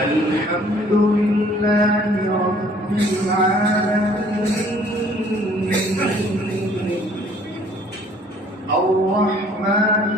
الحمد لله رب العالمين. الرحمن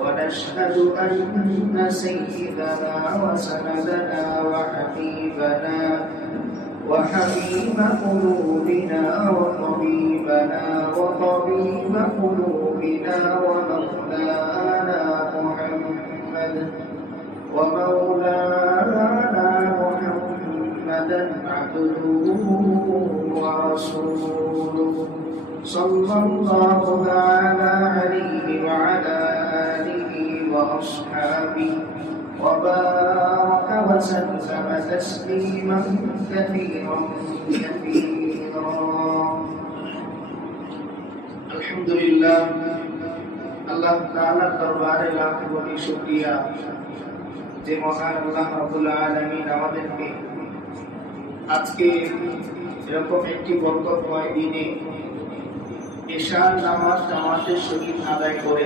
ونشهد أن سيدنا وسندنا وحبيبنا وحبيب قلوبنا وطبيبنا وطبيب قلوبنا ومولانا محمد ومولانا محمدا عبده ورسوله صلى الله تعالى عليه وعلى وأصحابه وبارك وسلم تسليما كثيرا كثيرا الحمد لله আল্লাহ তাআলার দরবারে লাখ কোটি শুকরিয়া যে মহান আল্লাহ রাব্বুল আলামিন আমাদেরকে আজকে এরকম একটি বরকতময় দিনে এশার নামাজ জামাতের সহিত আদায় করে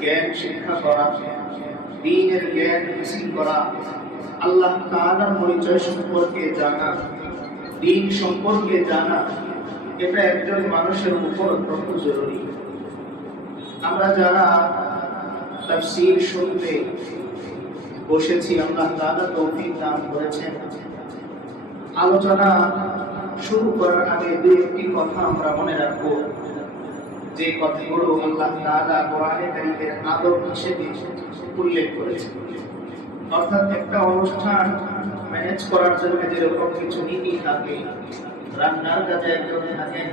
জ্ঞান শিক্ষা করা, দিনের জ্ঞান হাসিল করা, আল্লাহ তাআলার পরিচয় সম্পর্কে জানা, দিন সম্পর্কে জানা, এটা একজন মানুষের উপর অত্যন্ত জরুরি। আমরা যারা তাফসীর শুনতে বসেছি, আল্লাহ তাআলা তৌফিক দান করেছেন। আলোচনা শুরু করার আগে দুই একটি কথা আমরা মনে রাখব। যে কথাগুলো আল্লাহ তাআলা কোরআনে কারীমের আদব হিসেবে উল্লেখ করেছেন। অর্থাৎ একটা অনুষ্ঠান ম্যানেজ করার জন্য যেরকম কিছু নীতি থাকে, রান্নার কাজে একজন থাকেন,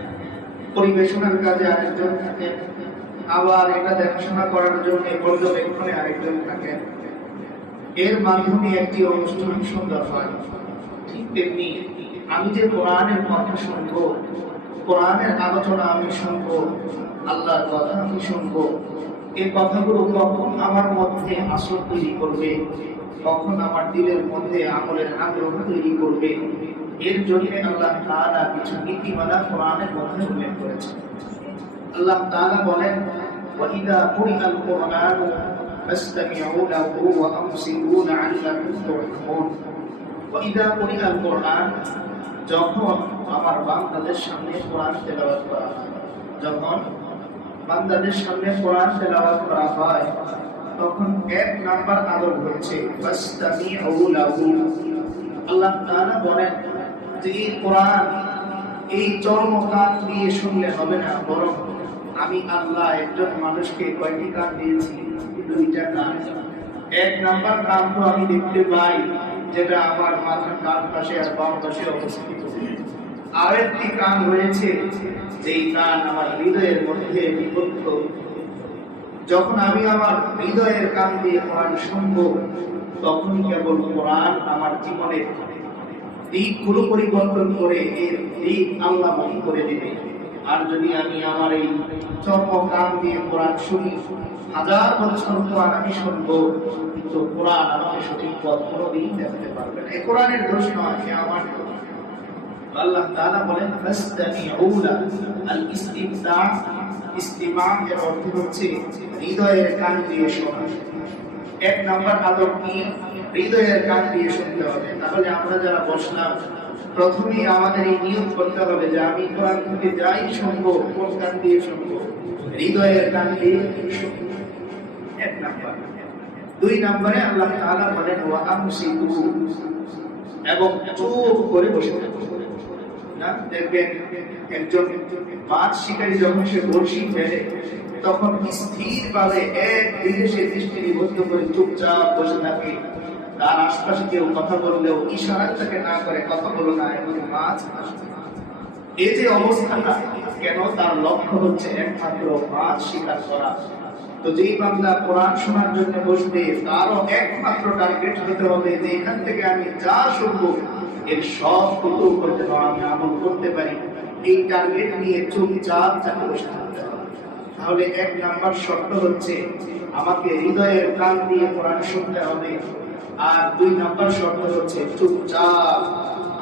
পরিবেশনার কাজে আরেকজন থাকেন, আবার এটা দেখাশোনা করার জন্য পর্যবেক্ষণে আরেকজন থাকেন, এর মাধ্যমে একটি অনুষ্ঠান সুন্দর হয়। ঠিক তেমনি আমি যে কোরআনের কথা শুনব কোরআনের আলোচনা আমি শুনব, আল্লাহর কথা আমি শুনব। এই কথাগুলো কখন আমার মধ্যে আসর তৈরি করবে? কখন আমার দিলের মধ্যে আমলের আগ্রহ তৈরি করবে? এর জন্য আল্লাহ তাআলা কিছু নীতিমালা কোরআনের মধ্যে উল্লেখ করেছেন। আল্লাহ তাআলা বলেন কুরিআল কুরআনু ফাসতামিউ লাহু ওয়া আমসিকু লাআল্লাকুম তুরহামুন ওয়াইদা কুরিআল কুরআন যখন আমার বান্দাদের সামনে কোরআন তেলাওয়াত করা হয়, যখন বান্দাদের সামনে কোরআন তেলাওয়াত করা হয়, তখন এক নাম্বার ফাসতামিউ লাহু। আল্লাহ বলেন, যে এই কোরআন, এই চরম কান দিয়ে শুনলে হবে না, বরং আমি আল্লাহ একজন মানুষকে কয়টি কান দিয়েছি? দুইটা কান। এক নাম্বার কান তো আমি দেখতে পাই যেটা আমার মাথার কান পাশে আর বাম পাশে অবস্থিত। আরেকটি কান রয়েছে, যেই কান আমার হৃদয়ের মধ্যে বিভক্ত। যখন আমি আমার হৃদয়ের কান দিয়ে কোরআন শুনব, তখন কেবল কোরআন আমার জীবনের দিকগুলো পরিবর্তন করে এর দিক আল্লাহ করে দিবে। আর যদি আমি আমার এই চর্ম কান দিয়ে কোরআন শুনি, হাজার বছর কোরআন আমি শুনব, কিন্তু কোরআন আমাকে সঠিক পথ কোনোদিন দেখাতে পারবে না। এই কোরআনের দোষ নয় আমার আল্লাহ বলেন আল এর অর্থ হচ্ছে হৃদয়ের কান দিয়ে শোনা। এক নাম্বার আদব কি? হৃদয়ের কান দিয়ে শুনতে হবে। তাহলে আমরা যারা বসলাম প্রথমেই আমাদের এই নিয়ম করতে হবে যে আমি কোরআন থেকে যাই শুনব, কোন কান দিয়ে শুনব। হৃদয়ের কান দিয়ে এক নাম্বার। দুই নম্বরে আল্লাহ তাআলা বলেন ওয়া আমসিকু এবং চুপ করে বসে না, দেখবেন একজন মাছ শিকারী যখন সে বড়শি ফেলে, তখন স্থির ভাবে এক দিকে দৃষ্টি নিবদ্ধ করে চুপচাপ বসে থাকে। তার আশপাশে কেউ কথা বললেও ইশারা তাকে না করে কথা বলো না এবং মাছ এই যে অবস্থাটা, কেন তার লক্ষ্য হচ্ছে একমাত্র মাছ শিকার করা? তো যেই বান্দা কোরআন শোনার জন্য বসবে, তারও একমাত্র টার্গেট হতে হবে যে এখান থেকে আমি যা শুনব, এর সব কত করতে আমি আমল করতে পারি। এই টার্গেট নিয়ে চুপচাপ তাকে বসে থাকতে হবে। তাহলে এক নাম্বার শর্ত হচ্ছে, আমাকে হৃদয়ের কান দিয়ে কোরআন শুনতে হবে। আর দুই নাম্বার শর্ত হচ্ছে চুপচাপ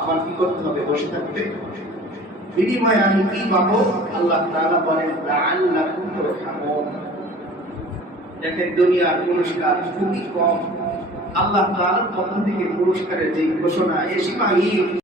আমার কি করতে হবে? বসে থাকতে বিনিময়ে আমি কি পাবো? আল্লাহ তাআলা বলেন দেখেন, দুনিয়ার পুরস্কার খুবই কম। আল্লাহ তার পক্ষ থেকে পুরস্কারের যে ঘোষণা এ সীমাহীন